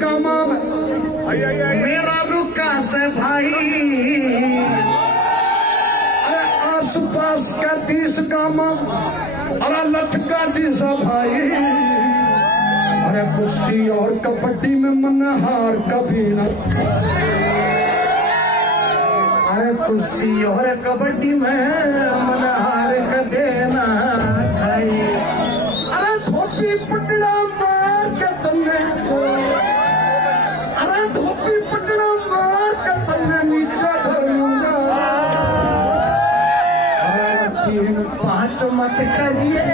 का माम मेरा रुका से भाई, अरे आस पास का 30 का माम, अरे लटका 30 भाई। अरे कुश्ती और कबड्डी में मन हार कभी न, अरे कुश्ती और कबड्डी में मन हार का देना भाई। अरे धोपी पटड़ा मार के तन्ने, अरे धोपी पटड़ा मार के तन्ने नीचे धरूंगा। 3-5 मत करिए